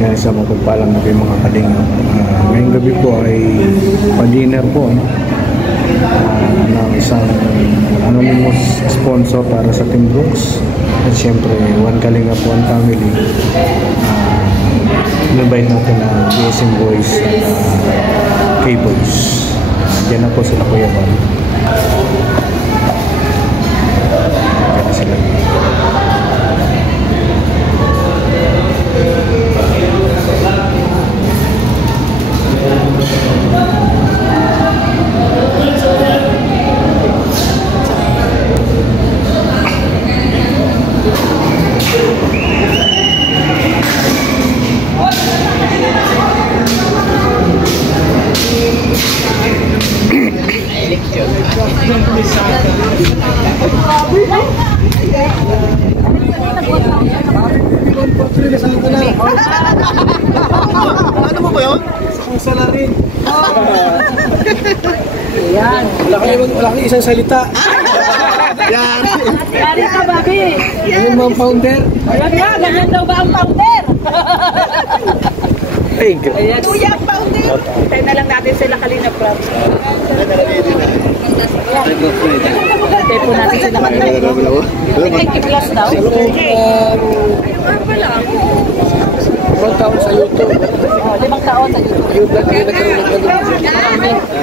Yan, sa mapagpalang natin mga kalingap. Ngayong gabi po ay pa-dinner po ng isang anonymous sponsor para sa Team Brooks. At syempre, One Kalingap, One Family. Invite natin ang BSM Boys at K-Boys. Diyan na po sila Kuya Bal. Diyan na sila. Ano mo ba yun? Ang salarin. Yan. Wala kayo isang salita. Yan. Yari ka, Bobby. Yung mga founder. Ayan nga, ganyan daw ba ang founder? Ay, Ayan. Kuya, ang founder. Tayo na lang natin sila Kalina Props. Tayo po natin sila Kalina Props. 80 plus daw. Okay. 1 taon sa YouTube. 5 taon sa YouTube. Yung vlog kayo nagkaroon ng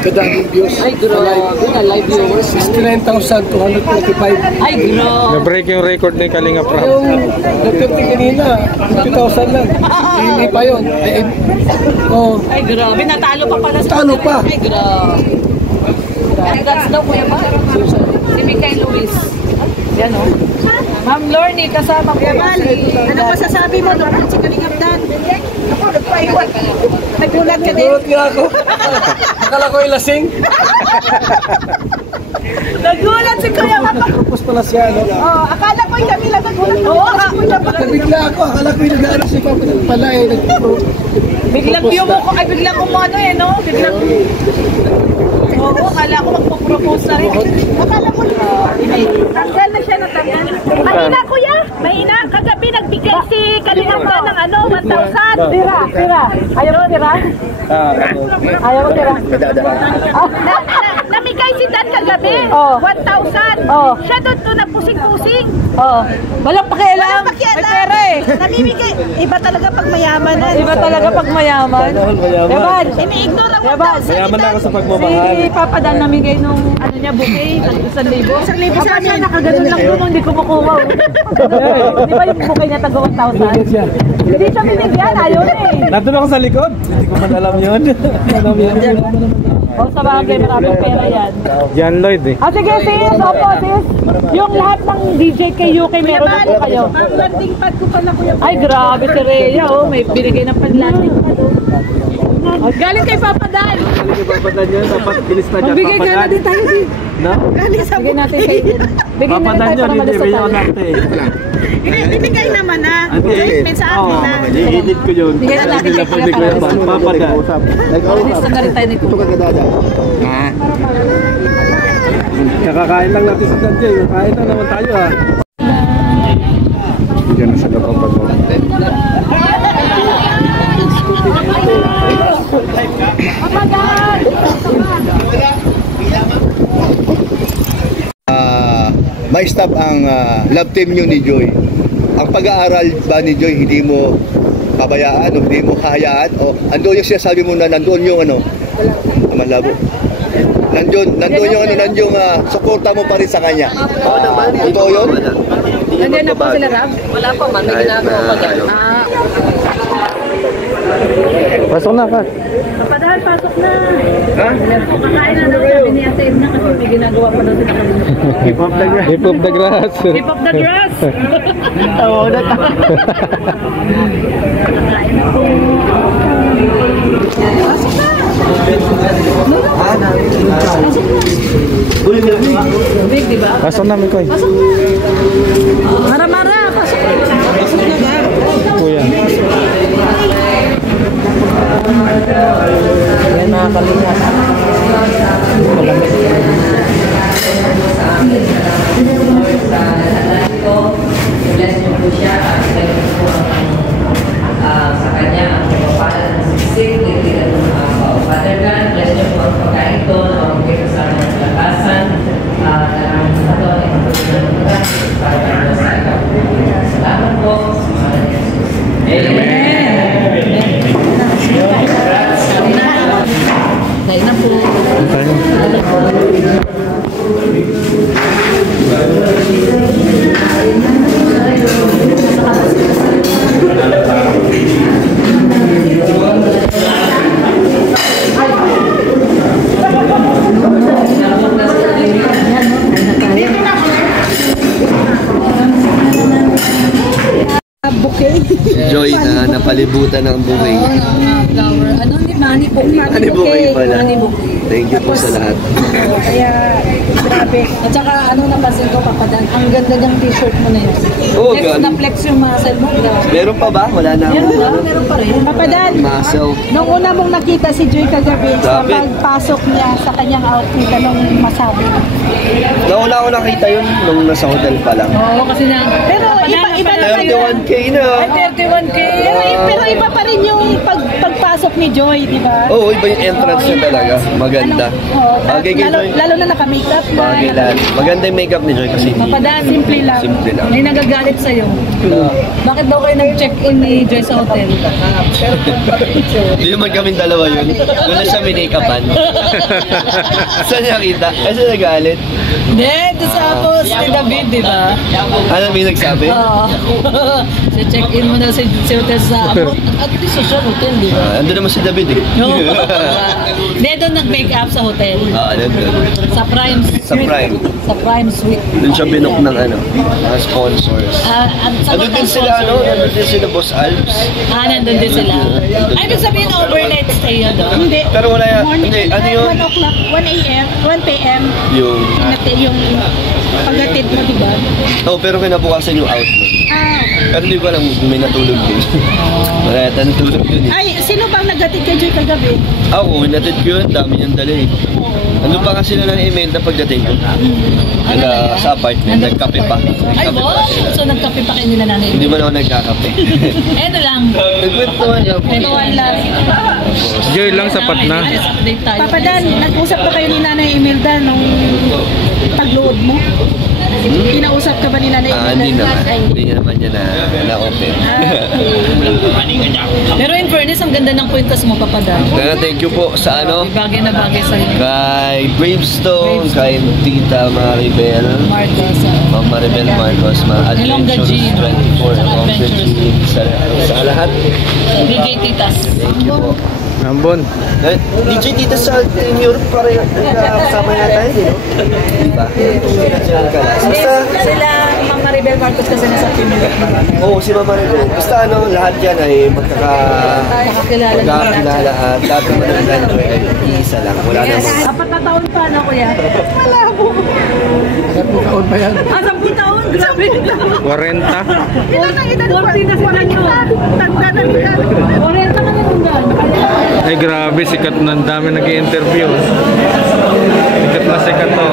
kadaming views. Ay, grabe na live viewers. 69,245. Ay, grabe. na-break yung record ni Kalinga Prab. Yung nag-30 kanina, 2,000 lang. Hindi pa yun. Oh, Ay, grabe. Natalo pa pala sa Natalo pa. Ay, grabe. Congrats daw, Kuya Bal. Si Mikay Luis. Yan, o. Ma'am Lorne, kasama ko. Kuya Bal, ano masasabi mo doon si Kalingap Dan? Ako, nagpaiwan. Nagulat ka din. nagulat nga ako. Akala ko yung lasing. Nagulat si Kuya Bal. Tapos pala siya, no? Oh, akala ko yung kami lang nagulat. Oo, Nabigla ako. Akala ko yung nag-aaral si Papa pala eh. biglang yumuko. Ay, biglang umano eh, no? Biglang... Oo, akala ko magpo-propose na rin. Akala ko tanggal na siya na tanggal. Mahina, Kuya. Mahina. Kagabi nagbigay si Kalingap Dan ng ano, 1,000. Tira, tira. Ayaw mo tira? Ayaw mo tira? Namigay si Dan kagabi. 1,000. Siya doon na pusing-pusing. Walang pakialam. May pera eh. Namimigay. Iba talaga pag mayaman. Iba talaga pag mayaman. Yaman. Ini-ignore ang 1,000. Mayaman na ako sa pagmamahal. Si Papa Dan namigay nung ano niya bouquet, 1,000. 1,000 sa amin. Nakaganon lang doon, hindi ko makuha. Di ba yung bouquet niya taga 1,000? Hindi siya binigyan, ayaw na eh. Nandun ako sa likod. Hindi ko man alam yun. Alam yun. O sa bagay, maraming pera yan. Jan Lloyd eh. Sige sis, opo sis. Yung lahat ng DJ kay UK meron na po kayo. Landing pad ko pala Kuya. Ay grabe si Rhea, may binigay ng pan-landing pad. Galing kay Papa Dan. Papadan yun. Dapat bilis na dyan. Magbigay ka na din tayo din. No? Bigyan natin kayo din. Bigyan na tayo para malasatan. Ibigay naman na. Statement sa akin na. Iinit ko yun. Bigyan na natin kayo para malasatan. Papadan. Lista na rin tayo nito. Kakakain lang natin sa Danje. Kain na naman tayo ha. Diyan na sila papagawa. May stop ang love team nyo ni Joy. Ang pag-aaral ba ni Joy hindi mo kabayaan o hindi mo kahayaan? O andun yung sinasabi mo na nandun yung ano? Malabo. Nandun yung ano, nandun suporta mo pa rin sa kanya. Oo naman. Totoo yun? Nandiyan na po sila, Rab? Wala pa man, may ginagawa pa dyan. Pasok na ka. Padahal, pasok na. Ha? Kakain na daw, sabi ni Ate Edna kasi may ginagawa pa daw sila kanina. Hip hop the grass. Hip hop the grass. Hip hop the grass! Oo na ta. Kakain na po. Pasok na! Big, di ba? Pasok namin ko. Pasok na! Mara-mara! Pasok na! Pasok na ba? Kuya. Yan mga Kalingap. Bless niyo po siya at sa kanya Joy na napalibutan ng bouquet. Ano ni Manny Bouquet? Manny Bouquet pala. Manny Bouquet. Thank you po sa lahat. Kaya, grabe. At saka, napansin ko, Papadan, ang ganda ng t-shirt mo na yun. Oo, Flex gabi. na flex yung muscle mo. Grabe. Meron pa ba? Wala na Meron akong ba? Meron pa rin. Papadan, muscle. nung una mong nakita si Joy kagabi sa Grabe. pagpasok niya sa kanyang outfit, anong masabi? Nauna ko nakita yun nung nasa hotel pa lang. Oo, kasi na. Pero iba naman yun. 31K na. Ay, 31K. Pero iba pa rin yung pagpasok ni Joy, di ba? Oo, iba yung entrance niya talaga. Maganda. Bagay kay Joy. Lalo na naka-makeup na. Bagay lahat. Maganda yung makeup ni Joy kasi Papadan, Simple lang. simple lang. may nagagalit sa'yo. Bakit daw kayo nag-check-in ni Joy sa hotel? Hindi naman kami dalawa yun. Doon na siya minikapan. Saan niya kita? Kasi nagalit. Hindi, doon sa post ni David, di ba? Ano may nagsabi? Oo. So, check-in mo na si hotel sa at least social hotel, di ba? Ando naman si David eh. No. Hindi, doon nag-make up sa hotel. Nandun. Sa Prime Sa Prime. Sa Prime Suite. Doon siya binook ng mga sponsors. At sa Nandun din sila, nandun din sila Boss Alps. nandun din sila. Ay, ibig sabihin overnight stay yun, no? Hindi. Pero wala yan. Hindi, ano yun? 1 o'clock, 1 a.m., 1 p.m. Yung, Yung paghatid mo, di ba? pero kinabukasan yung out nun. Pero hindi ko alam kung may natulog din. Wala yata natulog dun eh. Ay, sino bang naghatid kay Joy kagabi? Ako, hinatid ko yun, dami niyang dala eh. Ano pa kasi na ng email na pagdating ko? Sa apartment, nagkape pa. Ay, Nagkape pa wow! sila. So, nagkape pa kayo nila nanay. Hindi man ako nagkakape. Eto lang. Nagkwentuhan niya. Kwentuhan lang. Joy lang sapat na. Update tayo. Papadan, nag-usap pa kayo ni Nanay Imelda nung pagload mo? Kinausap ka ba ni Nanay Imelda? Hindi naman. Ay, Hindi niya naman niya na-open. Pero in fairness, ang ganda ng kwentas mo, Papadan. Kaya thank you po sa Bagay na bagay sa'yo. kay Bravestone, kay Tita Maribel, Marcos. Ma'am Maribel Marcos, Ilongga G. Adventures 24, Adventures. Ilongga G, sa lahat. DJ Titas. Thank you po. Ambon. DJ dito sa Team Europe pareho. Kasama yata yun, diba? Basta, Sila, Ma'am Maribel Marcos kasi nasa Pinoy. oo, si Mama Maribel. Basta lahat yan ay magkakakilala at lahat naman ng ganito ay iisa lang. Wala namang 4 na taon pa, no, kuya? malabo. 10 taon pa yan. 10 taon? Grabe. 40. Ilan ang edad mo? 40 na sila nyo. Tanda na nila. 40 ka na nung Ay grabe, sikat na. Ang dami nag-i-interview. Sikat na sikat to.